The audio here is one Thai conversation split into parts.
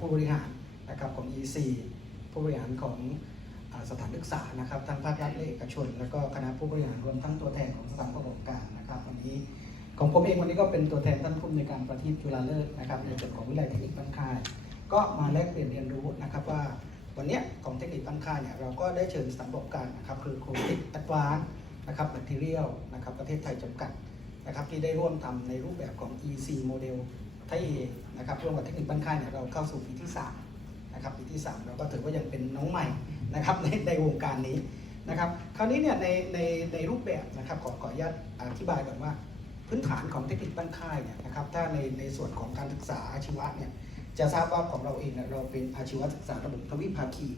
ผู้บริหารนะครับของ EC ผู้บริหารของอสถานศึกษานะครับทั้งภาครัฐและเอกชน แล้วก็คณะผู้บริหารรวมทั้งตัวแทนของสถานประกอบการนะครับวันนี้ของผมเองวันนี้ก็เป็นตัวแทนท่านผู้อำนวยการประทีปจุฬาเลิศนะครับในส่วนของวิทยาลัยเทคนิคบ้านค่าย ก็มาแลกเปลี่ยนเรียนรู้นะครับว่าวันนี้ของเทคนิคบ้านค่ายเนี่ยเราก็ได้เชิญสถานประกอบการนะครับคือโคติกแอดวานนะครับแมทเทียลนะครับประเทศไทยจำกัดนะครับที่ได้ร่วมทำในรูปแบบของ EC โมเดล ไทยเอนะครับร่วมกับเทคนิคบ้านค่ายเนี่ยเราเข้าสู่ปีที่3นะครับปีที่ 3 เราก็ถือว่ายังเป็นน้องใหม่นะครับในในวงการนี้นะครับคราวนี้เนี่ยในในในรูปแบบนะครับขอขออนุญาตอธิบายก่อนว่าพื้นฐานของเทคนิคบ้านค่ายเนี่ยนะครับถ้าในในส่วนของการศึกษาอาชีวะเนี่ยจะทราบว่าของเราเองเนี่ยเราเป็นอาชีวศึกษาระบบทวิภาคี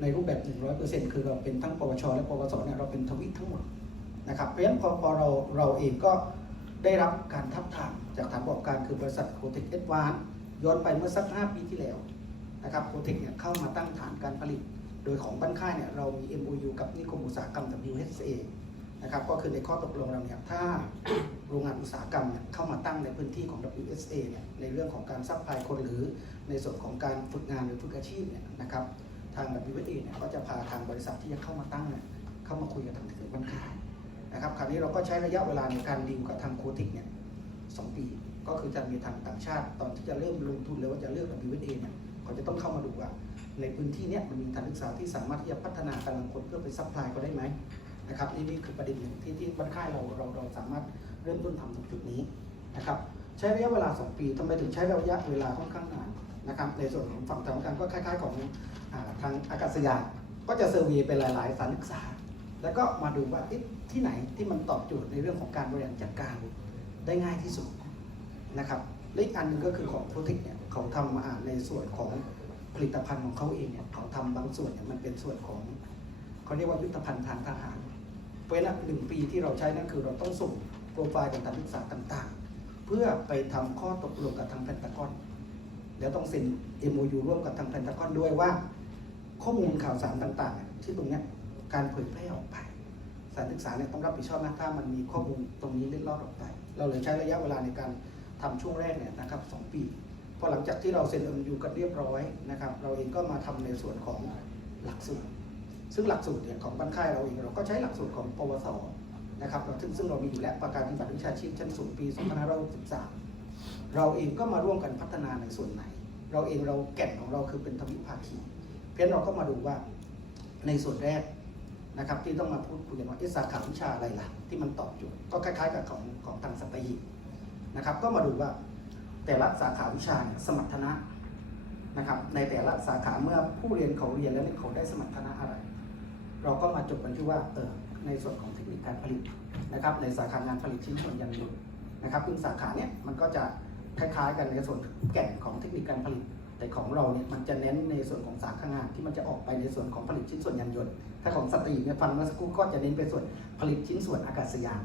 ในรูปแบบ 100%คือเราเป็นทั้งปวช และปวสเนี่ยเราเป็นทวิทั้งหมดนะครับเพราะฉะนั้นพอเราเราเองก็ ได้รับการทับทามจากฐานประกอบการคือบริษัทโคเทคเอ็ดวานย้อนไปเมื่อสัก 5 ปีที่แล้วนะครับโคเทคเนี่ยเข้ามาตั้งฐานการผลิต โดยของบ้านค่ายเนี่ยเรามี MOU กับนิคมอุตสาหกรรม WHA นะครับก็คือในข้อตกลงเราเนี่ยถ้าโรงงานอุตสาหกรรมเนี่ยเข้ามาตั้งในพื้นที่ของ WSA เนี่ยในเรื่องของการซัพพลายคนหรือในส่วนของการฝึกงานหรือฝึกอาชีพเนี่ยนะครับทาง WSA เนี่ยก็จะพาทางบริษัทที่จะเข้ามาตั้งเนี่ยเข้ามาคุยกับทางถึงบัญชี นะครับคราวนี้เราก็ใช้ระยะเวลาในการดีลกับทางโคติกเนี่ยสองปี ก็คือจะมีทางต่างชาติ ตอนที่จะเริ่มลงทุนเลยว่าจะเลือก WSA เนี่ยเขาจะต้องเข้ามาดูว่า ในพื้นที่เนี้ยมันมีการศึกษาที่สามารถที่จะพัฒนากำลังคนเพื่อไปซัพพลายเขาได้ไหมนะครับนี่นี่คือประเด็นหนึ่งที่ที่บ้านค่ายเราเราเราสามารถเริ่มต้นทำตรงจุดนี้นะครับใช้ระยะเวลา 2 ปีทำไมถึงใช้ระยะเวลาค่อนข้างนานนะครับในส่วนของฝั่งทางการก็คล้าย ๆ ของอทางอากาศยานก็จะเซอร์วีไปหลาย ๆ สถานศึกษา แล้วก็มาดูว่าที่ไหนที่มันตอบโจทย์ในเรื่องของการบริหารจัดการได้ง่ายที่สุดนะครับและอีกอันหนึ่งก็คือของโปรเทคเนี่ยเขาทำมาในส่วนของผลิตภัณฑ์ของเขาเองเนี่ยเขาทำบางส่วนเนี่ยมันเป็นส่วนของเขาเรียกว่ายุทธภัณฑ์ทางทหาร เพราะฉะนั้นหนึ่งปีที่เราใช้นั่นคือเราต้องส่งโปรไฟล์ของการศึกษาต่างๆ เพื่อไปทำข้อตกลงกับทางแพนตากอนแล้วต้องเซ็น MOU ร่วมกับทางแพนตากอนด้วยว่า ข้อมูลข่าวสารต่างๆ ที่ตรงเนี้ย การเผยแพร่ออกไปสถานศึกษาเนี่ยต้องรับผิดชอบนะถ้ามันมีข้อมูลตรงนี้เล็ดลอดออกไป เราเลยใช้ระยะเวลาในการทำช่วงแรกเนี่ยนะครับสองปีพอหลังจากที่เราเซ็น MOU กันเรียบร้อยนะครับ เราเองก็มาทำในส่วนของหลักสูตร ซึ่งหลักสูตรเนี่ยของบ้านค่ายเราเองเราก็ใช้หลักสูตรของปวสนะครับซึ่งซึ่งเรามีอยู่แล้วประกาศปฏิบัติวิชาชีพชั้นสูงปี 2563 เราเองก็มาร่วมกันพัฒนาในส่วนไหน เราเองเราแก่นของเราคือเป็นทวิภาคี เพราะฉะนั้นเราก็มาดูว่าในส่วนแรก นะครับที่ต้องมาพูดคุยกันว่าสาขาวิชาอะไรล่ะที่มันตอบโจทย์ก็คล้ายๆกับของของทางสัตหีบนะครับ ก็มาดูว่าแต่ละสาขาวิชาเนี่ยสมรรถนะนะครับในแต่ละสาขาเมื่อผู้เรียนเขาเรียนแล้วเนี่ยเขาได้สมรรถนะอะไร เราก็มาจบกันที่ว่าเออในส่วนของเทคนิคการผลิตนะครับในสาขางานผลิตชิ้นส่วนยานยนต์นะครับซึ่งสาขาเนี้ยมันก็จะคล้ายๆ กันในส่วนแก่นของเทคนิคการผลิต แต่ของเราเนี่ยมันจะเน้นในส่วนของสาขางานที่มันจะออกไปในส่วนของผลิตชิ้นส่วนยานยนต์ ถ้าของสตรีเนี่ยฟังเมื่อสักครู่ก็จะเน้นไปส่วนผลิตชิ้นส่วนอากาศยาน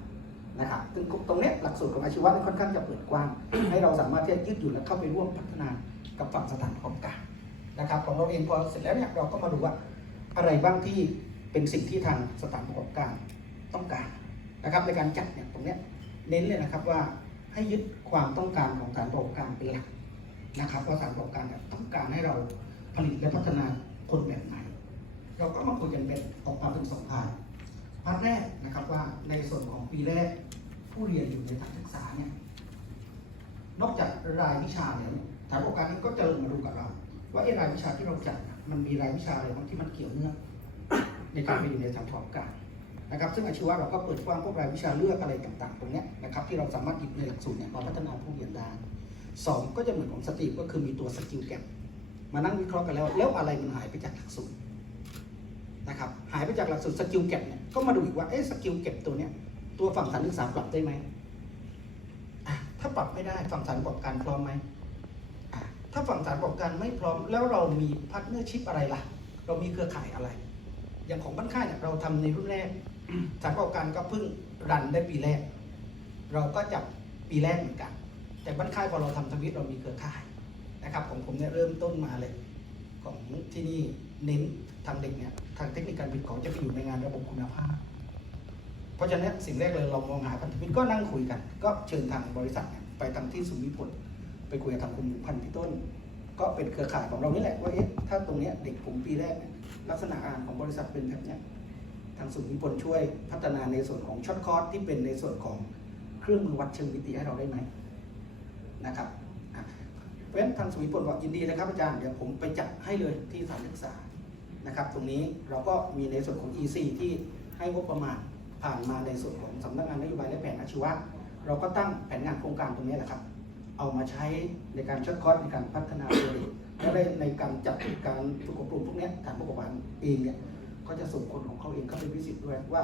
นะครับซึ่งตรงเนี้ยหลักสูตรของอาชีวะนี่ค่อนข้างจะเปิดกว้าง ให้เราสามารถที่จะยืดหยุ่นและเข้าไปร่วมพัฒนากับฝั่งสถานประกอบการนะครับของเราเองพอเสร็จแล้วเนี่ยเราก็มาดูว่าอะไรบ้างที่เป็นสิ่งที่ทางสถานประกอบการต้องการนะครับในการจัดเนี่ยตรงเนี้ยเน้นเลยนะครับว่าให้ยึดความต้องการของสถานประกอบการเป็นหลัก นะครับว่าสานประกอบการเนี่ยต้องการให้เราผลิตและพัฒนาคนแบบไหน เราก็มาคุยกันเป็นออกมาเป็นสองพาร์ทพาร์ทแรกนะครับว่าในส่วนของปีแรกผู้เรียนอยู่ในสถานศึกษาเนี่ยนอกจากรายวิชาแล้วเนี่ยสานประกอบการนี้ก็จะลงมาดูกับเรา ว่าไอ้รายวิชาที่เราจัดมันมีรายวิชาอะไรบ้างที่มันเกี่ยวเนื่องในการไปอยู่ในสานประกอบการนะครับ ซึ่งอาชีวะเราก็เปิดกว้างพวกรายวิชาเลือกอะไรต่างๆ ตรงนี้นะครับที่เราสามารถหยิบในหลักสูตรเนี่ยมาพัฒนาผู้เรียนได้ สองก็จะเหมือนของสตรีก็คือมีตัวสกิลแกปมานั่งวิเคราะห์กันแล้ว แล้วอะไรมันหายไปจากหลักสูตรนะครับหายไปจากหลักสูตรสกิลแกปเนี่ยก็มาดูอีกว่าเอ๊ะสกิลแกปตัวเนี้ยตัวฝั่งสานศึกษาปรับได้ไหมถ้าปรับไม่ได้ฝั่งสานประกอบการพร้อมไหมถ้าฝั่งสานประกอบการไม่พร้อม แล้วเรามีพาร์ทเนอร์ชิพอะไรล่ะ เรามีเครือข่ายอะไร อย่างของบ้านค่ายเนี่ยเราทำในรุ่นแรกสานประกอบการก็เพิ่งรันได้ปีแรก เราก็จับปีแรกเหมือนกัน แต่บ้านค่ายพอเราทำทวิตเรามีเครือข่ายนะครับของผมเนี่ยเริ่มต้นมาเลยของที่นี่เน้นทางเด็กเนี่ยทางเทคนิคการผลิตของจะไปอยู่ในงานระบบคุณภาพ เพราะฉะนั้นสิ่งแรกเลยเรามองหาพันธมิตรก็นั่งคุยกัน ก็เชิญทางบริษัทเนี่ยไปทางที่สุวิมลไปคุยกับทางคุณพันธุ์พี่ต้น ก็เป็นเครือข่ายของเรานี่แหละว่าเอ๊ะถ้าตรงเนี้ยเด็กกลุ่มปีแรกลักษณะงานของบริษัทเป็นแบบเนี้ยทางศูนย์นิพนธ์ช่วยพัฒนาในส่วนของช็อตคอร์สที่เป็นในส่วนของเครื่องมือวัดเชิงวิทยาให้เราได้ไหม นะครับเพราะฉะนั้นทางศูนย์นิพนธ์บอกยินดีนะครับอาจารย์เดี๋ยวผมไปจัดให้เลยที่สถานศึกษานะครับ ตรงนี้เราก็มีในส่วนของ EC ที่ให้งบประมาณผ่านมาในส่วนของสำนักงานนโยบายและแผนอาชีวะ เราก็ตั้งแผนงานโครงการตรงนี้แหละครับ เอามาใช้ในการช็อตคอร์สในการพัฒนาตัวเด็กและในในการจัดการฝึกอบรมพวกนี้ยทางผู้ประกอบการเองเนี่ยก็จะส่งคนของเขาเองเข้าไปวิสิตด้วยว่า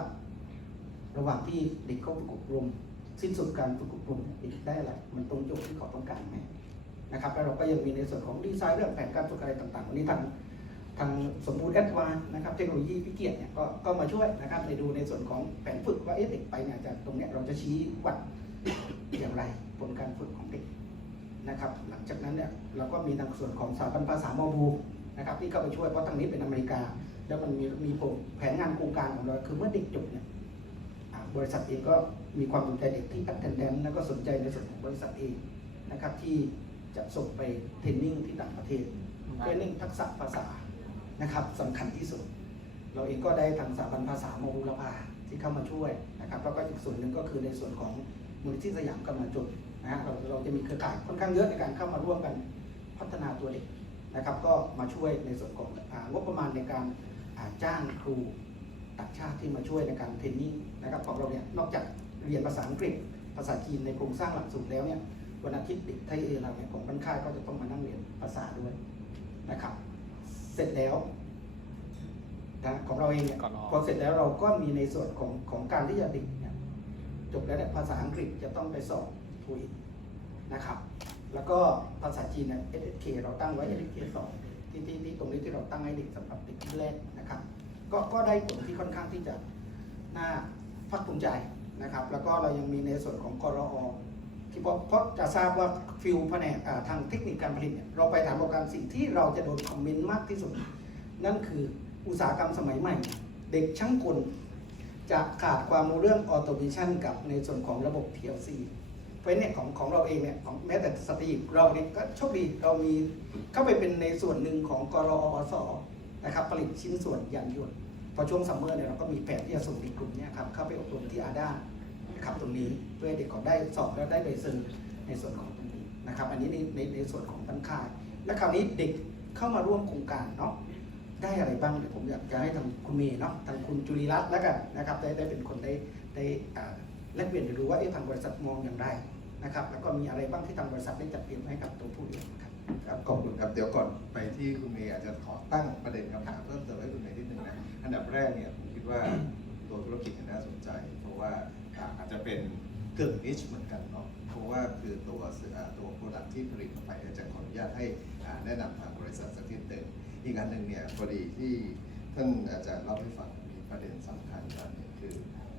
ระหว่างที่เด็กเขาฝึกอบรม สิ้นสุดการฝึกอบรมเด็กได้อะไร มันตรงโจทย์ที่เขาต้องการไหมนะครับแล้วเราก็ยังมีในส่วนของดีไซน์เรื่องแผนการฝึกอะไรต่างๆวันนี้ทางทางสมบูรณ์แอดวานนะครับเทคโนโลยีพิเกียรติเนี่ยก็ก็มาช่วยนะครับในดูในส่วนของแผนฝึกว่าเอ๊ะเด็กไปเนี่ยจากตรงเนี้ยเราจะชี้วัดอย่างไรผลการฝึกของเด็กนะครับหลังจากนั้นเนี่ยเราก็มีทางส่วนของสถาบันภาษามอบูนะครับที่เข้าไปช่วยเพราะทางนี้เป็นอเมริกา แล้วมันมีมีแผนงานโครงการของเราคือเมื่อเด็กจบเนี่ยบริษัทเองก็ มีความสนใจเด็กที่พัฒนาแล้วก็สนใจในส่วนของบริษัทเองนะครับที่จะส่งไปเทรนนิ่งที่ต่างประเทศเทรนนิ่งทักษะภาษานะครับสำคัญที่สุด เราเองก็ได้ทางสถาบันภาษามอบูรพาที่เข้ามาช่วยนะครับแล้วก็อีกส่วนหนึ่งก็คือในส่วนของมูลนิธิสยามกำลังจุดนะฮะเราเราจะมีเครือข่ายค่อนข้างเยอะในการเข้ามาร่วมกันพัฒนาตัวเด็กนะครับ ก็มาช่วยในส่วนของอ่างบประมาณในการอ่าจ้างครูต่างชาติที่มาช่วยในการเทรนนิ่งนะครับของเราเนี่ยนอกจาก เรียนภาษาอังกฤษ ภาษาจีนในโครงสร้างหลักสูตรแล้วเนี่ยวันอาทิตย์เด็กไทยเอเราเนี่ยของบ้านค่ายก็จะต้องมานั่งเรียนภาษาด้วยนะครับ เสร็จแล้วนะของเราเองเนี่ยก่อนออกพอเสร็จแล้วเราก็มีในส่วนของของการที่จะเด็กเนี่ยจบแล้วเนี่ยภาษาอังกฤษจะต้องไปสอบทุยนะครับ แล้วก็ภาษาจีนเนี่ย SSK เราตั้งไว้ SSK สองที่ที่ที่ตรงนี้ที่เราตั้งให้เด็กสำหรับเด็กที่แรกนะครับ ก็ก็ได้ผลที่ค่อนข้างที่จะน่าภาคภูมิใจ นะครับ แล้วก็เรายังมีในส่วนของกรอที่เพราะจะทราบว่าฟิลแผนกทางเทคนิคการผลิตเนี่ยเราไปถามประกันสิ่งที่เราจะโดนคอมเมนต์มากที่สุด นั่นคืออุตสาหกรรมสมัยใหม่ เด็กช่างกล จะขาดความรู้เรื่องออโตเมชันกับในส่วนของระบบ PLC เพราะเนี่ยของของเราเองเนี่ยของแม้แต่สตรีเราเนี่ยก็โชคดีเรามีเข้าไปเป็นในส่วนหนึ่งของกรออสนะครับผลิตชิ้นส่วนยานยนต์ อช่วงซัมเมอร์เนี่ยเราก็มีแผนที่จะส่งเด็กกลุ่มนี้ครับเข้าไปอบรมที่อาด้านะครับตรงนี้เพื่อเด็กเขาได้สอบแล้วได้ใบเซอร์ในส่วนของตรงนี้นะครับ อันนี้ในในในส่วนของตั้งค่ายและคราวนี้เด็กเข้ามาร่วมโครงการเนาะได้อะไรบ้างเดี๋ยวผมอยากจะให้ทางคุณเมย์เนาะทางคุณจุลีรัตน์แล้วกันนะครับได้ได้เป็นคนได้ได้อ่าแลกเปลี่ยนเรียนรู้ว่าเอ๊ะทางบริษัทมองอย่างไรนะครับแล้วก็มีอะไรบ้างที่ทางบริษัทได้จัดเตรียมให้กับตัวผู้เรียนครับ ครับขอบคุณครับเดี๋ยวก่อนไปที่คุณเมย์อาจจะขอตั้งประเด็นคำถามเพิ่มเติมให้คุณเมย์นิดนึงนะอันดับแรกเนี่ยผมคิดว่าตัวธุรกิจน่าสนใจ เพราะว่าอาจจะเป็นเกิดนิชเหมือนกันเนาะเพราะว่าคือตัวตัวโปรดักที่ผลิตออกไปจะขออนุญาตให้แนะนำทางบริษัทสักนิดหนึ่งอีกอันหนึ่งเนี่ยพอดีที่ท่านอาจารย์เล่าให้ฟังมีประเด็นสำคัญอันหนึ่งคือ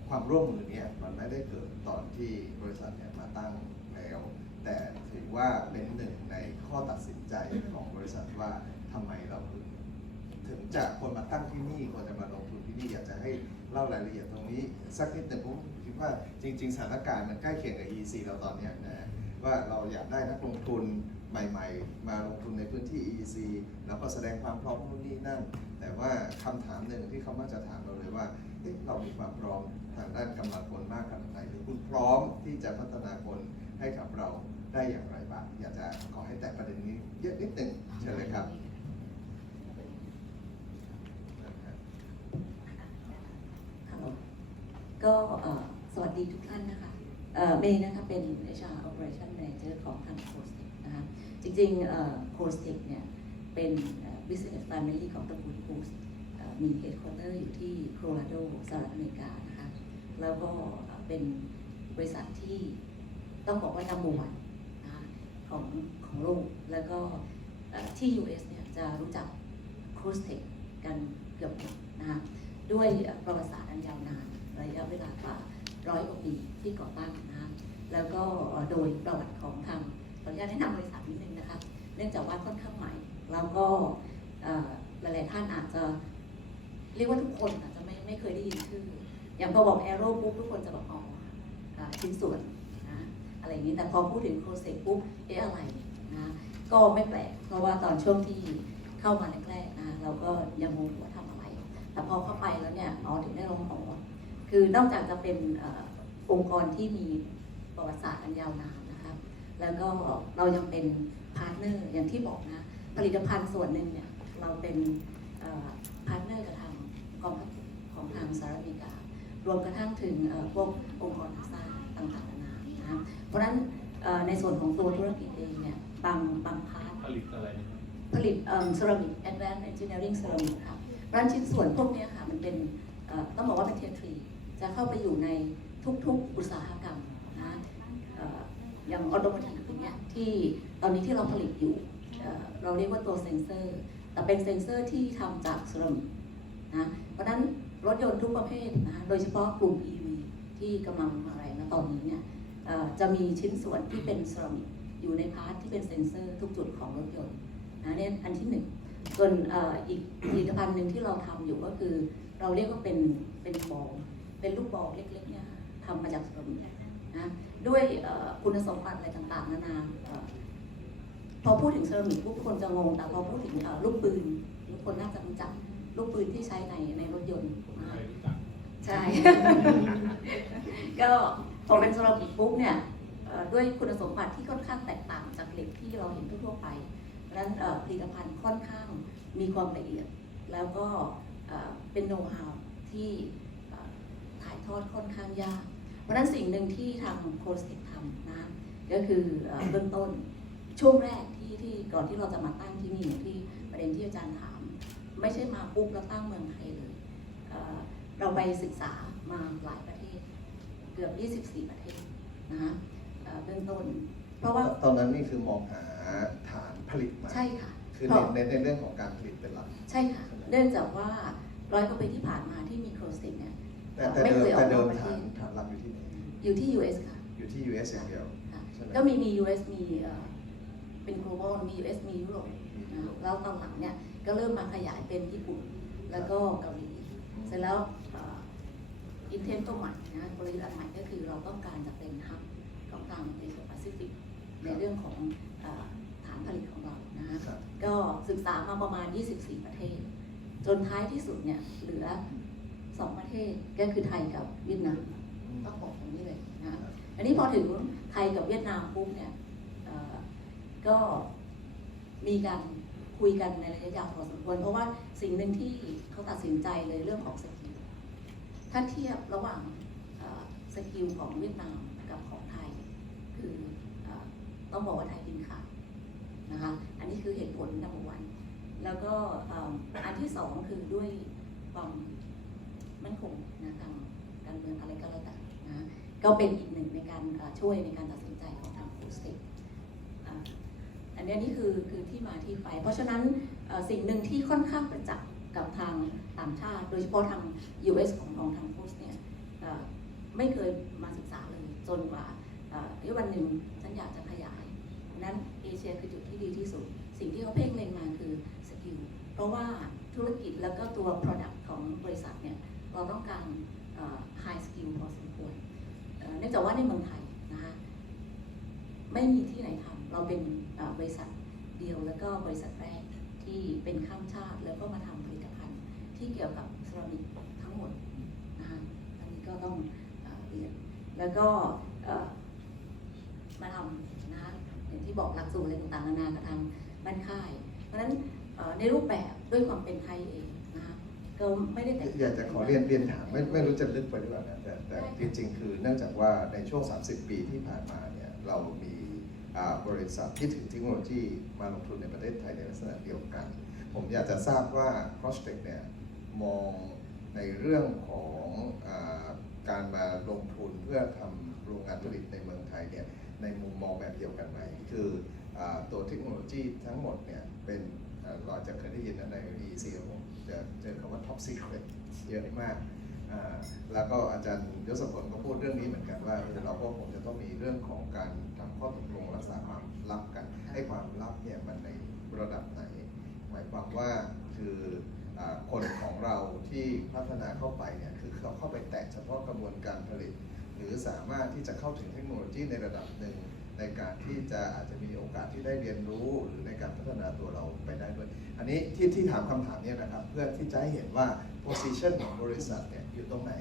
ความร่วมมือเนี่ยมันไม่ได้เกิดตอนที่บริษัทเนี่ยมาตั้งแล้ว แต่ถือว่าเป็นหนึ่งในข้อตัดสินใจของบริษัทว่าทำไมเราถึงถึงจะคนมาตั้งที่นี่คนจะมาลงทุนที่นี่อยากจะให้เล่ารายละเอียดตรงนี้สักนิดหนึ่งผมคิดว่าจริง ๆสถานการณ์มันใกล้เคียงกับ EC เราตอนนี้นะว่าเราอยากได้นักลงทุนใหม่ ๆ มาลงทุนในพื้นที่ EC แล้วก็แสดงความพร้อมนู่นนี่นั่น แต่ว่าคำถามหนึ่งที่เขามักจะถามเราเลยว่าเอ๊ะเรามีความพร้อมทางด้านกำลังคนมากขนาดไหนหรือคุณพร้อมที่จะพัฒนาคนให้กับเรา ได้อย่างไรบ้าง อยากจะขอให้แตะประเด็นนี้เยอะนิดหนึ่งเชิญเลยครับก็เอ่อสวัสดีทุกท่านนะคะเอ่อเมย์นะคะเป็น HR Operation Manager ของทาง c o s t e c นะคะจริงๆ c o s t e c เนี่ยเป็นเอ่อ business family ของตระกูล c o s มี headquarter อยู่ที่โคโลราโดสหรัฐอเมริกานะคะแล้วก็เอ่อเป็นบริษัทที่ต้องบอกว่า number one นะคะ ของของโลก แล้วก็เอ่อที่ US เนี่ยจะรู้จัก c o s t e c กันเกือบหมดนะคะด้วยประวัติศาสตร์อันยาวนานระยะเวลากว่าร้อยกว่าปีที่ก่อตั้งนะคะแล้วก็โดยประวัติของทางขออนุญาตแนะนำบริษัทนิดนึงนะคะเนื่องจากว่าค่อนข้างใหม่ แล้วก็หลายๆท่านอาจจะเรียกว่าทุกคนอาจจะไม่ไม่เคยได้ยินชื่ออย่างพอบอกแอโร่ปุ๊บทุกคนจะบอกอ๋อชิ้นส่วน อะไรนี้แต่พอพูดถึงโครเซกปุ๊บเอ๊ะอะไรนะก็ไม่แปลกเพราะว่าตอนช่วงที่เข้ามาแรกๆนะเราก็ยังงงว่าทำอะไร แต่พอเข้าไปแล้วเนี่ยอ๋อถึงได้ลงขอคือนอกจากจะเป็นอองค์กรที่มีประวัติศาสตร์อันยาวนานนะครับ แล้วก็เรายังเป็นพาร์ทเนอร์อย่างที่บอกนะผลิตภัณฑ์ส่วนหนึ่งเนี่ยเราเป็นพาร์ทเนอร์กับทางกองทัพของทางสหรัฐอเมริการวมกระทั่งถึงพวกองค์กรต่างๆ นานานะเพราะฉะนั้นเอ่อในส่วนของตัวธุรกิจเองเนี่ยบางบางพาร์ทผลิตอะไรนะครับผลิตเซรามิก Advanced Engineering Ceramic ค่ะร้านชิ้นส่วนพวกเนี้ยค่ะมันเป็นเอ่อต้องบอกว่าเป็นเทียทรีจะเข้าไปอยู่ในทุกๆ อุตสาหกรรมนะเอ่ออย่างออโตโมทีฟอย่างเงี้ยที่ตอนนี้ที่เราผลิตอยู่เอ่อเราเรียกว่าตัวเซนเซอร์ แต่เป็นเซนเซอร์ที่ทำจากเซรามิกนะเพราะฉะนั้นรถยนต์ทุกประเภทนะโดยเฉพาะกลุ่ม EV ที่กำลังมาแรงนะตอนนี้เนี่ยเอ่อ จะมีชิ้นส่วนที่เป็นเซรามิกอยู่ในพาร์ทที่เป็นเซนเซอร์ทุกจุดของรถยนต์นะเนี่ยอันที่หนึ่งส่วนเอ่ออีกผลิตภัณฑ์หนึ่งที่เราทำอยู่ก็คือ เราเรียกว่าเป็นเป็นบอลเป็นลูกบอลเล็กๆเนี่ยค่ะทำมาจากเซรามิกนะด้วยเอ่อคุณสมบัติอะไรต่างๆ นานาเอ่อพอพูดถึงเซรามิกทุกคนจะงงแต่พอพูดถึงเอ่อลูกปืนทุกคนน่าจะรู้จักลูกปืนที่ใช้ในในรถยนต์ผมนะเคคะยรู้จักใช่ก็พ อเป็นเซรามิกปุ๊บเนี่ยด้วยคุณสมบัติที่ค่อนข้างแตกต่างจากเหล็กที่เราเห็นทั่วไปเพราะฉะนั้นผลิตภัณฑ์ค่อนข้างมีความละเอียด แล้วก็เป็นโน้ตฮาวที่ถ่ายทอดค่อนข้างยาก เพราะฉะนั้นสิ่งหนึ่งที่ทางโคสติกทำนะก็คือเบื้องต้นช่วงแรกที่ที่ก่อนที่เราจะมาตั้งที่นี่ที่ประเด็นที่อาจารย์ถาม ไม่ใช่มาปุ๊บแล้วตั้งเมืองไทยเลย เราไปศึกษามาหลายป กือบ 24 ประเทศนะฮะเอ่อเบื้องต้น เพราะว่าตอนนั้นนี่คือมองหาฐานผลิตมาใช่ค่ะ คือเพราะเน้นในเรื่องของการผลิตเป็นหลักใช่ค่ะ เนื่องจากว่าร้อยกว่าปีที่ผ่านมาที่มีโครสิกเนี่ยแต่แต่ไม่เดิเคมยออกแต่เดิมนอกประเทฐานศฐานหลักอยู่ที่ไหนอยู่ที่ US ค่ะ อยู่ที่ US อย่างเดียวค่ะใช่ไหมก็มีมี US มีเอ่อเป็น global มี US มียุโรปนะแล้วตอนหลังเนี่ยก็เริ่มมาขยายเป็นญี่ปุ่น แล้วก็เกาหลีเสร็จแล้ว อินเทนตัวใหม่นะกลยุทธ์อันใหม่ก็คือเราต้องการจะเป็นฮับของทางเอเชียแปซิฟิกในเรื่องของเอ่อฐานผลิตของเรานะฮะครับก็ศึกษามาประมาณ 24 ประเทศ จนท้ายที่สุดเนี่ยเหลือ 2 ประเทศก็คือไทยกับเวียดนามต้องบอกตรงนี้เลยนะอันนี้พอถึงไทยกับเวียดนามปุ๊บเนี่ยเอ่อก็มีการคุยกันในระยะยาวพอสมควรเพราะว่าสิ่งหนึ่งที่เขาตัดสินใจเลยเรื่องของสกิล ถ้าเทียบระหว่างสกิลของเวียดนามกับของไทย คืออต้องบอกว่าไทยกินขาดนะคะอันนี้คือเหตุผลนับวัน แล้วก็อ,อันที่สองคือด้วยความมั่นคงนะทางการเมืองอะไรก็แล้วแต่นะก็เป็นอีกหนึ่งในการช่วยในการตัดสินใจของทางโคสติกอันนี้นี่คือคือที่มาที่ไป เพราะฉะนั้นสิ่งหนึ่งที่ค่อนข้างประจักษ์ กับทางต่างชาติ โดยเฉพาะทาง US ของของทางโพสเนี่ยไม่เคยมาศึกษาเลยจนกว่าเอ่อที่วันหนึ่งฉันอยากจะขยายนั้นเอเชียคือจุดที่ดีที่สุด สิ่งที่เขาเพ่งเล็งมาคือสกิลเพราะว่าธุรกิจแล้วก็ตัว Product ของบริษัทเนี่ยเราต้องการ high skill พอสมควรเนื่องจากว่าในเมืองไทยนะคะไม่มีที่ไหนทำเราเป็นบริษัทเดียวแล้วก็บริษัทแรกที่เป็นข้ามชาติแล้วก็มาทำ ที่เกี่ยวกับเซรามิกทั้งหมดนะคะอันนี้ก็ต้องเอ่อเรียนแล้วก็เอ่อมาทำนะคะอย่างที่บอกหลักสูตรอะไรต่างๆนานากับทางบ้านค่าย เพราะฉะนั้นเอ่อในรูปแบบด้วยความเป็นไทยเองนะคะก็ไม่ได้แตกอยากจะขอเรียนเรียนถามไม่ไม่รู้จะลึกไปหรือเปล่านะแต่แต่จริงๆคือเนื่องจากว่าในช่วง 30 ปีที่ผ่านมาเนี่ยเรามีอ่าบริษัทที่ถือเทคโนโลยีมาลงทุนในประเทศไทยในลักษณะเดียวกัน ผมอยากจะทราบว่า c r o s s t e c h เนี่ย มองในเรื่องของอการมาลงทุนเพื่อทำโรงงานผลิตในเมืองไทยเนี่ยในมุมมองแบบเดียวกันไหมคืออตัวเทคโนโลยีทั้งหมดเนี่ยเป็นเราอาจะเคยได้ยินนะใน EC ผมจะเจอคำว่า top secret เยอะมาก แล้วก็อาจารย์ยศพลก็พูดเรื่องนี้เหมือนกันว่าเออเราก็คงจะต้องมีเรื่องของการทำข้อตกลงรักษาความลับกัน ให้ความลับเนี่ยมันในระดับไหน หมายความว่าคือ คนของเราที่พัฒนาเข้าไปเนี่ยคือเขาเข้าไปแตะเฉพาะกระบวนการผลิต หรือสามารถที่จะเข้าถึงเทคโนโลยีในระดับหนึ่งในการที่จะอาจจะมีโอกาสที่ได้เรียนรู้ หรือในการพัฒนาตัวเราไปได้ด้วย อันนี้ที่ที่ถามคำถามเนี้นะครับ เพื่อที่จะให้เห็นว่า position ของบริษัทเนี่ยอยู่ตรงไหน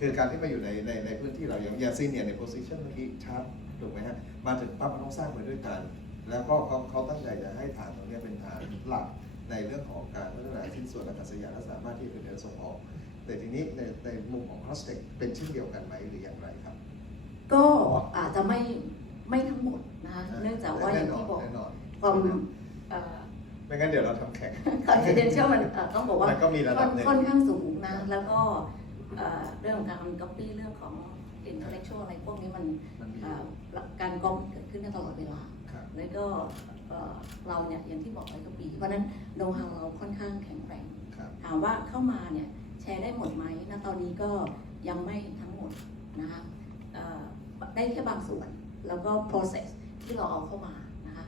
คือการที่มาอยู่ในในในพื้นที่เราอย่างย่าซีเนี่ยใน position เมื่อกี้ชัดถูกไหมฮะมาถึงปั๊บมันต้องสร้างไปด้วยกัน แล้วก็เขาเขาตั้งใจจะให้ฐานตรงนี้เป็นฐานหลัก ในเรื่องของการพัฒนาชิ้นส่วนอากาศยานและสามารถที่จะเป็นส่งออก แต่ทีนี้ในในมุมของ Crosstech เป็นเช่นเดียวกันไหมหรืออย่างไรครับ ก็อาจจะไม่ไม่ทั้งหมดนะคะเนื่องจากว่าอย่างที่บอกแน่นอนความเอ่อไม่งั้นเดี๋ยวเราทำแข่ง confidential มันเอ่อต้องบอกว่ามันก็มีระดับหนึ่งค่อนข้างสูงนะ แล้วก็เอ่อเรื่องของการ copy เรื่องของ intellectual อะไรพวกนี้มันมันมีเอ่อการก๊อปเกิดขึ้นได้ตลอดเวลาครับแล้วก็ เอ่อเราเนี่ยอย่างที่บอกไว้ก็ปี เพราะฉะนั้นโน้ตฮาวเราค่อนข้างแข็งแกร่งครับถามว่าเข้ามาเนี่ยแชร์ได้หมดไหมณตอนนี้ก็ยังไม่ทั้งหมดนะคะเอ่อได้แค่บางส่วนแล้วก็ process ที่เราเอาเข้ามานะคะ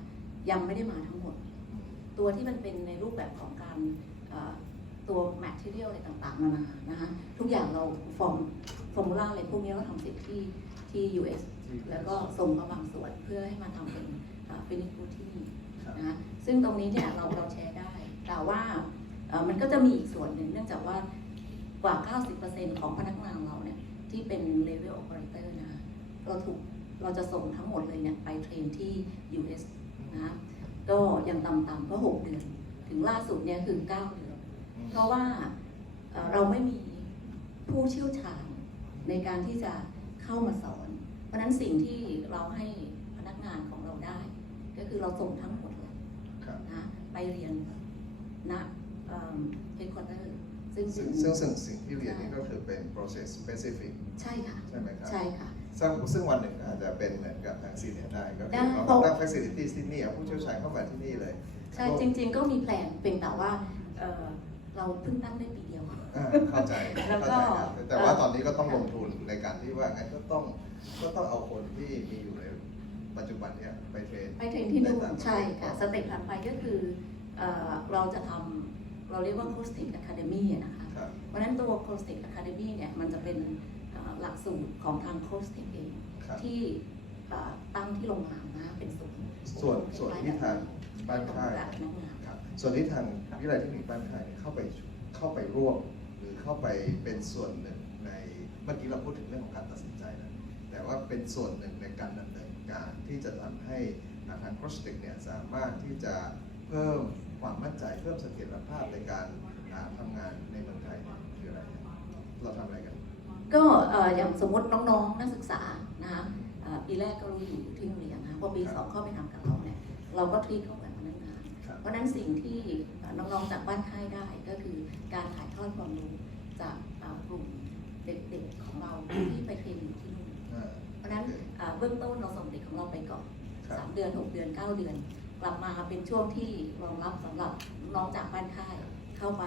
ยังไม่ได้มาทั้งหมด ตัวที่มันเป็นในรูปแบบของการเอ่อตัว material อะไรต่างๆนานานะคะทุกอย่างเราฟอร์มฟอร์มูลาอะไรพวกนี้เราทำเสร็จที่ที่ US แล้วก็ส่งมาบางส่วนเพื่อให้มาทำเป็นฟินิชฟูที่ นะซึ่งตรงนี้เนี่ยเราเราแชร์ได้ แต่ว่ามันก็จะมีอีกส่วนหนึ่งเนื่องจากว่ากว่า 90%ของพนักงานเราเนี่ยที่เป็น level operator นะคะเราถูกเราจะส่งทั้งหมดเลยเนี่ยไปเทรนที่ US นะคะก็ยังต่ำๆก็ 6 เดือน ถึงล่าสุดเนี่ยคือ 9 เดือน เพราะว่าเราไม่มีผู้เชี่ยวชาญในการที่จะเข้ามาสอน เพราะนั้นสิ่งที่เราให้พนักงานของเราได้ ก็คือเราส่งทั้งหมด นะไปเรียนณเฮดคอร์เตอร์ซึ่งซึ่งซึ่งซึ่งสิ่งที่เรียนนี่ก็คือเป็น process specific ใช่ค่ะ ใช่ไหมครับ ใช่ค่ะ ซึ่งซึ่งวันหนึ่งอาจจะเป็นเหมือนกับทางซีเนียได้ก็ได้คือเราเพราะตั้ง facility ที่นี่เอาผู้เชี่ยวชาญเข้ามาที่นี่เลย ใช่ จริง ๆ ก็มีแผนเพียงแต่ว่าเอ่อเราเพิ่งตั้งได้ปีเดียวอ่าเข้าใจแล้วเข้าก็ใจครับแต่ว่าตอนนี้ก็ต้องลงทุนในการที่ว่างั้นก็ต้องก็ต้องเอาคนที่มีอยู่ใน ปัจจุบันเนี้ยไปเทรนไปเทรนที่นู่นในต่างประเทศใช่ค่ะสเต็ปถัดไปก็คือเอ่อเราจะทำเราเรียกว่า c o s t i c Academy อะนะคะ ครับ เพราะฉะนั้นตัว c o s t i c Academy เนี่ยมันจะเป็นเอ่อหลักสูตรของทาง c o s t i c เองครับ ที่เอ่อตั้งที่โรงงานนะเป็นศูนย์ส่วนส่วนที่ทางบ้านค่ายแบบพนักงานครับส่วนที่ทางวิทยาลัยเทคนิคบ้านค่ายเนี่ยเข้าไปเข้าไปร่วม หรือเข้าไปเป็นส่วนหนึ่งในเมื่อกี้เราพูดถึงเรื่องของการตัดสินใจนะแต่ว่าเป็นส่วนหนึ่งในการดำเนิน การที่จะทำให้ทาง CrossTech เนี่ยสามารถที่จะเพิ่มความมั่นใจเพิ่มเสถียรภาพในการอ่าทำงานในเมืองไทยเนี่ยคืออะไรเนี่ยเราทำอะไรกัน ก็เอ่ออย่างสมมติน้องๆนักศึกษานะคะเอ่อปีแรกก็รู้อยู่ที่โรงเรียนนะพอปีสองเข้าไปทำกับเราเนี่ยเราก็ทรีตเขาแบบพนักงานครับเพราะฉะนั้นสิ่งที่น้องๆจากบ้านค่ายได้ก็คือการถ่ายทอดความรู้จากเอ่อกลุ่มเด็กๆของเราที่ไปเทรนอยู่ที่นู่น อ่าเพราะฉะนั้นเอ่อเบื้องต้นเราส่งเด็กของเราไปก่อนครับสามเดือนหกเดือนเก้าเดือน กลับมาเป็นช่วงที่รองรับสำหรับน้องจากบ้านค่ายเข้าไป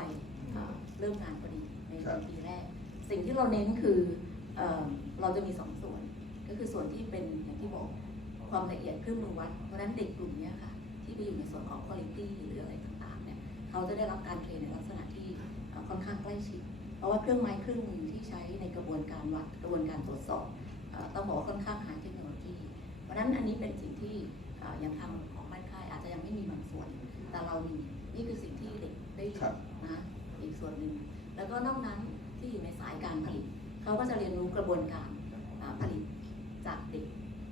เอ่อเริ่มงานพอดีในครับปีแรก สิ่งที่เราเน้นคือเอ่อเราจะมีสองส่วน ก็คือส่วนที่เป็นอย่างที่บอกความละเอียดเครื่องมือวัด เพราะฉะนั้นเด็กกลุ่มเนี้ยค่ะที่ไปอยู่ในส่วนของ quality หรืออะไรต่างๆเนี่ยเขาจะได้รับการเทรนในลักษณะที่เอ่อค่อนข้างใกล้ชิด เพราะว่าเครื่องไม้เครื่องมือที่ใช้ในกระบวนการวัดกระบวนการตรวจสอบเอ่อ ต้องบอกว่าค่อนข้างหายเทคโนโลยี เพราะฉะนั้นอันนี้เป็นสิ่งที่เอ่อยังทางของบ้านค่ายอาจจะยังไม่มีบางส่วน แต่เรามีนี่คือสิ่งที่เด็กได้เรียครันบนะอีกส่วนหนึ่งแล้วก็นอกนั้นที่อยู่ในสายการผลิตเขาก็จะเรียนรู้กระบวนการอ่าผลิตจากเด็ก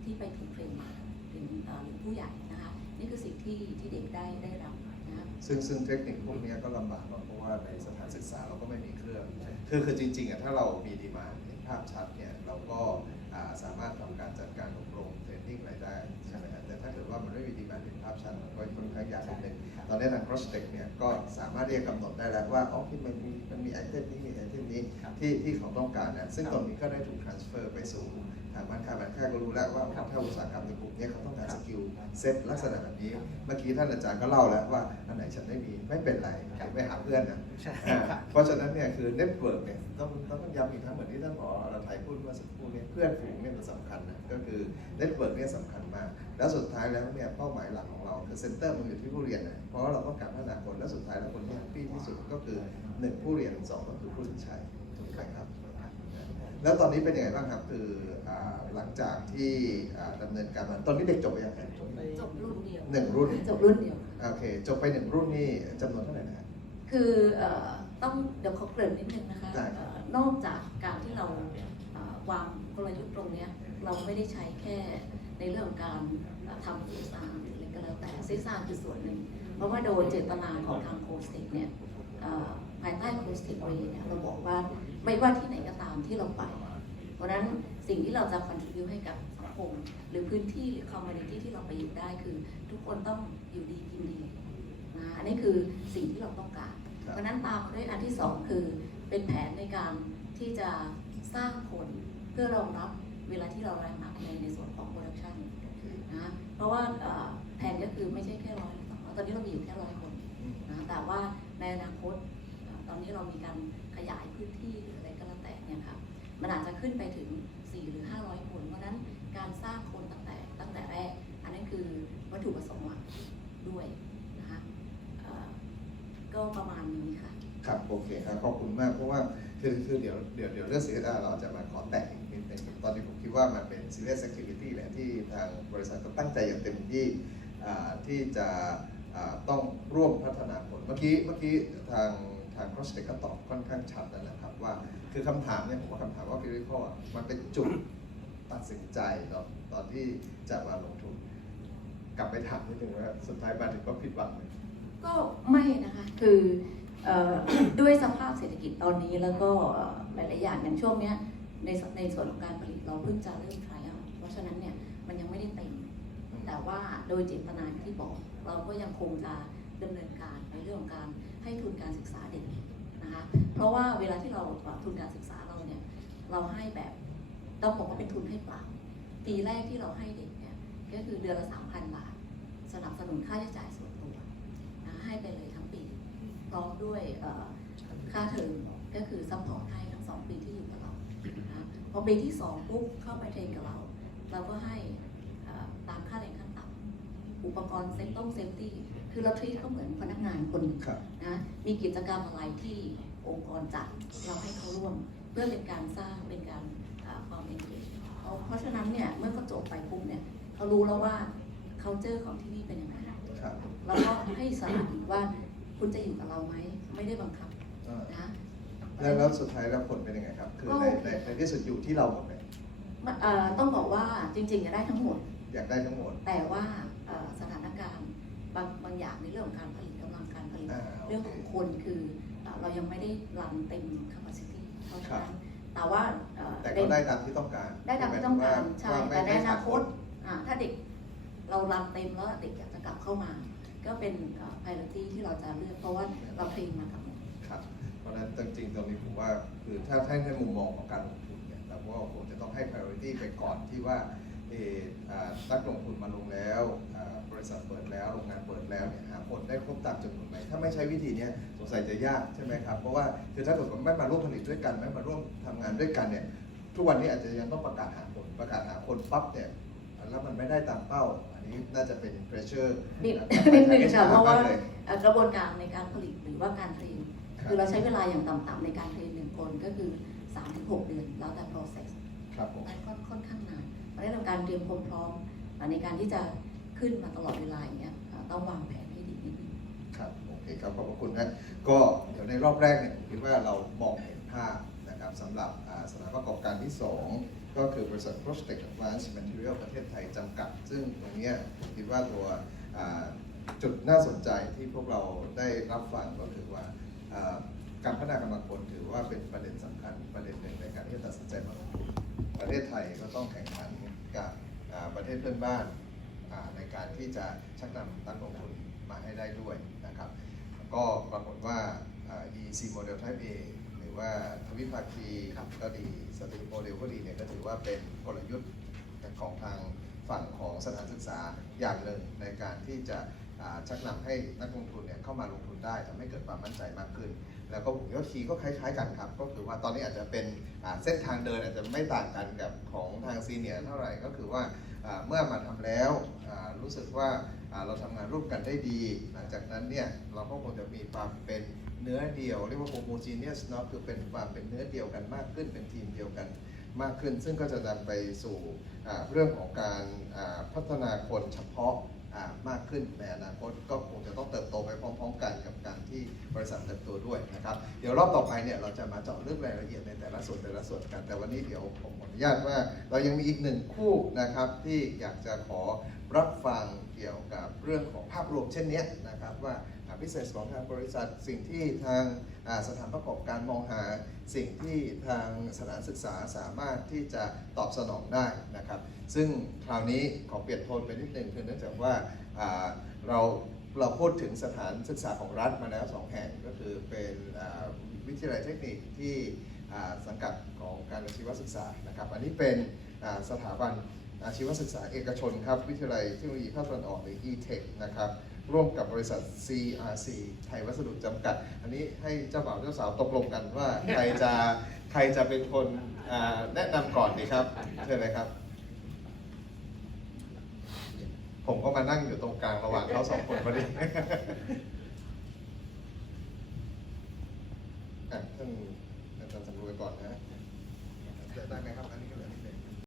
ที่ไปถูกเทรนมาถึงเอ่อหรือผู้ใหญ่นะคะนี่คือสิ่งที่ที่เด็กได้ได้รับนะคะซึ่งซึ่งเทคนิคพวกเนี้ยก็ลำบากมากเพราะว่าในสถานศึกษาเราก็ไม่มีเครื่อง คือคือจริงๆอะถ้าเรามีดีมาเห็นภาพชัดเนี่ยเราก็อ่า สามารถทำการจัดการอบรมเทรนนิ่งอะไรได้ใช่ไหมฮะแต่ถ้าเกิดว่ามันไม่มีดีมาเห็นภาพชัดมันก็ค่อนข้างยากนิดนึงตอนนี้ทาง CrossTech เนี่ยก็สามารถที่จะกำหนดได้แล้วว่าอ๋อที่มันมีมันมีไอเทมนี้มีไอเทมนี้ที่ที่เขาต้องการนะซึ่งตรงนี้ก็ได้ถูก transfer ไปสู่ ทางบ้านค้าบ้านค้าก็รู้แล้วว่าถ้าอุตสาหกรรมในกลุ่มเนี้ยเขาต้องการสกิลเซตลักษณะแบบนี้ เมื่อกี้ท่านอาจารย์ก็เล่าแล้วว่าอันไหนฉันไม่มีไม่เป็นไรเดี๋ยวไปหาเพื่อนนะใช่อ่าครับเพราะฉะนั้นเนี่ยคือเน็ตเวิร์กเนี่ยต้องต้องย้ำอีกครั้งเหมือนที่ท่านผอเราไทยพูดเมื่อสักครู่เนี่ยเพื่อนฝูงเนี่ยมันสำคัญนะก็คือเน็ตเวิร์กเนี่ยสำคัญมาก แล้วสุดท้ายแล้วเนี่ยเป้าหมายหลักของเราคือเซ็นเตอร์มันอยู่ที่ผู้เรียนนะเพราะว่าเราต้องการพัฒนาคนและสุดท้ายแล้วคนที่แฮปปี้ที่สุดก็คือหนึ่งผู้เรียนสองก็คือผู้ที่ใช้ถูกไหมครับ แล้วตอนนี้เป็นยังไงบ้างครับ คืออ่าหลังจากที่อ่าดำเนินการมาตอนนี้เด็กจบไปยังไงจบรุ่นเดียว หนึ่งรุ่นจบรุ่นเดียว โอเค จบไปหนึ่งรุ่นนี่จำนวนเท่าไหร่นะฮะ คือเอ่อต้องเดี๋ยวเขาเกริ่นนิดนึงนะคะได้ครับ เอ่อนอกจากการที่เราเอ่อวางกลยุทธ์ตรงเนี้ยเราไม่ได้ใช้แค่ในเรื่องของการเอ่อทำซีซ่าหรืออะไรก็แล้วแต่ซีซ่าคือส่วนหนึ่ง เพราะว่าโดยเจตนาของทางโคสติกเนี่ยเอ่อภายใต้โคสติกเรีเนี่ยเราบอกว่า ไม่ว่าที่ไหนก็ตามที่เราไป เพราะฉะนั้นสิ่งที่เราจะ contribute ให้กับสังคมหรือพื้นที่หรือ community ที่เราไปอยู่ได้คือ ทุกคนต้องอยู่ดีกินดีนะอันนี้คือสิ่งที่เราต้องการครับเพราะฉะนั้นตามมาด้วยอันที่สองคือเป็นแผนในการที่จะสร้างคนเพื่อรองรับเวลาที่เราแรงมากในในส่วนของโปรดักชันนะเพราะว่าเอ่อแผนก็คือไม่ใช่แค่ร้อยสองร้อยตอนนี้เรามีอยู่แค่ร้อยคนนะแต่ว่าในอนาคตเอ่อตอนนี้เรามีการข ยายพื้นที่หรืออะไรก็แล้วแต่เนี่ยค่ะมันอาจจะขึ้นไปถึง 4 หรือ 500 คน เพราะนั้นการสร้างคนตั้งแต่ตั้งแต่แรก อันนั้นคือวัตถุประสงค์หลักด้วยนะคะก็ประมาณนี้ค่ะ ครับ โอเคครับ ขอบคุณมาก เพราะว่าคือคือเดี๋ยวเดี๋ยวเดี๋ยวเรื่อง CSR เราจะมาขอแตะอีกนิดนึงตอนนี้ผมคิดว่ามันเป็น serious activity แหละที่ทางบริษัทก็ตั้งใจอย่างเต็มที่ที่จะต้องร่วมพัฒนาคนเมื่อกี้เมื่อกี้ทาง ทาง cross t e c ก็ตอบค่อนข้างชัดแล้วนะครับว่าคือคำถามเนี่ยผมว่าคำถามว่า critical อะมันเป็นจุดตัดสินใจเนาะตอนที่จะมาลงทุน กลับไปถามนิดนึงว่าสุดท้ายมาถึงก็ผิดหวังไหมก็ไม่นะคะคือเอ่อด้วยสภาพเศรษฐกิจตอนนี้แล้วก็เอ่อหลาย ๆ อย่างอย่างช่วงเนี้ยในสในส่วนของการผลิตเราเพิ่งจะเริ่ม try out เพราะฉะนั้นเนี่ยมันยังไม่ได้เต็ม แต่ว่าโดยเจตนาที่บอก เราก็ยังคงจะดำเนินการในเรื่องของการ ให้ทุนการศึกษาเด็กนะคะ เพราะว่าเวลาที่เราทุนการศึกษาเราเนี่ย เราให้แบบต้องบอกว่าเป็นทุนให้เปล่า ปีแรกที่เราให้เด็กเนี่ย ก็คือเดือนละ3,000บาท สนับสนุนค่าใช้จ่ายส่วนตัวนะให้ไปเลยทั้งปี พร้อมด้วยค่าเทอมก็คือซัพพอร์ตให้ทั้งสองปีที่อยู่กับเรานะพอปีที่สองปุ๊บเข้าไปเทรนกับเรา เราก็ให้เอ่อตามค่าแรงขั้นต่ำ อุปกรณ์เซฟต้องเซฟตี้คือเราทรีตเขาเหมือนพนักงานคนหนึ่งครับ นะมีกิจกรรมอะไรที่องค์กรจัดเราให้เขาร่วม เพื่อเป็นการสร้างเป็นการเอ่อความเอ็นเกจเพราะฉะนั้นเนี่ยเมื่อเขาจบไปปุ๊บเนี่ยเขารู้แล้วว่า culture ของที่นี่เป็นยังไงครับแล้วก็ให้สารอีกว่าคุณจะอยู่กับเราไหมไม่ได้บังคับอ่านะ แล้วแล้วสุดท้ายแล้วผลเป็นยังไงครับ คือในในในที่สุดอยู่ที่เราหมดเลยมันเอ่อต้องบอกว่าจริงๆจะได้ทั้งหมด อยากได้ทั้งหมด แต่ว่าเอ่อ สถานการณ์บางบางอย่างในเรื่องของการผลิตกำลังการผลิตอ่าโอเคเรื่องของคนคือเอ่อเรายังไม่ได้รันเต็ม capacity เพราะฉะครันั้บนแต่ว่าเอ่อแต่ก็ได้ตามที่ต้องการ ได้ตามที่ต้องการใช่ว่าไม่แต่ในไม่อนาขาดคตอ่าถ้าเด็กเรารันเต็มแล้วเด็กอยากจะกลับเข้ามา ก็เป็นเอ่อ priority ที่เราจะเลือกเพราะว่าเราเทรนมาทั้งหมดครับ เพราะฉะนั้นจริงๆตรงนี้ผมว่าคือถ้าถ้าในมุมมองของการลงทุนเนี่ยเราก็คงจะต้องให้ priority ไปก่อนที่ว่า เอออ่านักลงทุนมาลงแล้วอ่าบริษัทเปิดแล้วโรงงานเปิดแล้วเนี่ยหาคนได้ครบตามจำนวนไหมถ้าไม่ใช้วิธีเนี้ยสงสัยจะยากใช่ไหมครับ เพราะว่าคือถ้าเกิดว่าไม่มาร่วมผลิตด้วยกัน ไม่มาร่วมทำงานด้วยกันเนี่ยทุกวันนี้อาจจะยังต้องประกาศหาคนประกาศหาคนปั๊บเนี่ยแล้วมันไม่ได้ตามเป้า อันนี้น่าจะเป็น pressure นิดอ่านิดนึงค่ะเพราะว่ามกลยเอ่อกระบวนการในการผลิตหรือว่าการเทรนครับคือเราใช้เวลาอย่างต่ำๆในการเทรนหนึ่งคนก็คือ3-6 เดือนแล้วแต่ process ครับผมมันค่อนค่อนข้างนาน เราะฉะนั้นการเตรียมความพร้อมในการที่จะขึ้นมาตลอดเวลาอย่างเงี้ยต้องวางแผนให้ดีนิดนึงครับโอเคครับขอบพระคุณนะก็เดี๋ยวในรอบแรกเนี่ยผมคิดว่าเรามองเห็นภาพนะครับสำหรับสถานประกอบการที่ 2 ก็คือบริษัท p r o s t e c Advanced Material ประเทศไทยจำกัด ซึ่งตรงนี้ผมคิดว่าตัวจุดน่าสนใจที่พวกเราได้รับฟังก็คือว่าการพัฒนากำลังคนถือว่าเป็นประเด็นสำคัญประเด็นหนึ่งในการที่จะตัดสินใจมาลงทุนประเทศไทยก็ต้องแข่งขัน กับประเทศเพื่อนบ้านในการที่จะชักนำตั้งลงทุนมาให้ได้ด้วยนะครับ ก็ปรากฏว่า EC Model Type A หรือว่าทวิภาคีก็ดีสตรีโมเดลก็ดีเนี่ยก็ถือว่าเป็นกลยุทธ์ของทางฝั่งของสถานศึกษาอย่างหนึ่งในการที่จะ ชักนำให้นักลงทุนเนี่ยเข้ามาลงทุนได้ทำให้เกิดความมั่นใจมากขึ้น แล้วก็ผมว่าคีก็คล้าย ๆ กันครับ ก็คือว่าตอนนี้อาจจะเป็นเส้นทางเดินอาจจะไม่ต่างกันกับของทางซีเนียร์เท่าไหร่ก็คือว่าเมื่อมาทำแล้วรู้สึกว่าเราทำงานร่วมกันได้ดี หลังจากนั้นเนี่ยเราก็คงจะมีความเป็นเนื้อเดียวเรียกว่า homogeneous เนาะคือเป็นความเป็นเนื้อเดียวกันมากขึ้นเป็นทีมเดียวกันมากขึ้น ซึ่งก็จะนำไปสู่เรื่องของการพัฒนาคนเฉพาะ มากขึ้นในอนาคตก็คงจะต้องเติบโตไปพร้อม ๆ กันกับการที่บริษัทเติบโตด้วยนะครับ เดี๋ยวรอบต่อไปเนี่ยเราจะมาเจาะลึกรายละเอียดในแต่ละส่วนแต่ละส่วนกัน แต่วันนี้เดี๋ยวผมอนุญาตว่า เรายังมีอีกหนึ่งคู่นะครับที่อยากจะขอรับฟังเกี่ยวกับเรื่องของภาพรวมเช่นนี้นะครับว่า พิเศษของทางบริษัท สิ่งที่ทางสถานประกอบการมองหา สิ่งที่ทางสถานศึกษาสามารถที่จะตอบสนองได้นะครับ ซึ่งคราวนี้ขอเปลี่ยนโทนไปนิดนึงคือเนื่องจากว่าเราเราพูดถึงสถานศึกษาของรัฐมาแล้วสองแห่งก็คือเป็นวิทยาลัยเทคนิคที่สังกัดของการอาชีวศึกษานะครับ อันนี้เป็นสถาบันอาชีวศึกษาเอกชนครับ วิทยาลัยเทคโนโลยีภาคตะวันออกหรือ e-tech นะครับ ร่วมกับบริษัท CRC ไทยวัสดุจำกัด อันนี้ให้เจ้าบ่าวเจ้าสาวตกลงกันว่า ใครจะใครจะเป็นคนอ่าแนะนำก่อนดีครับเชิญเลยครับ ผมก็มานั่งอยู่ตรงกลางระหว่างเขาสองคนพอดีอะท่านอาจารย์สำรวยก่อนนะ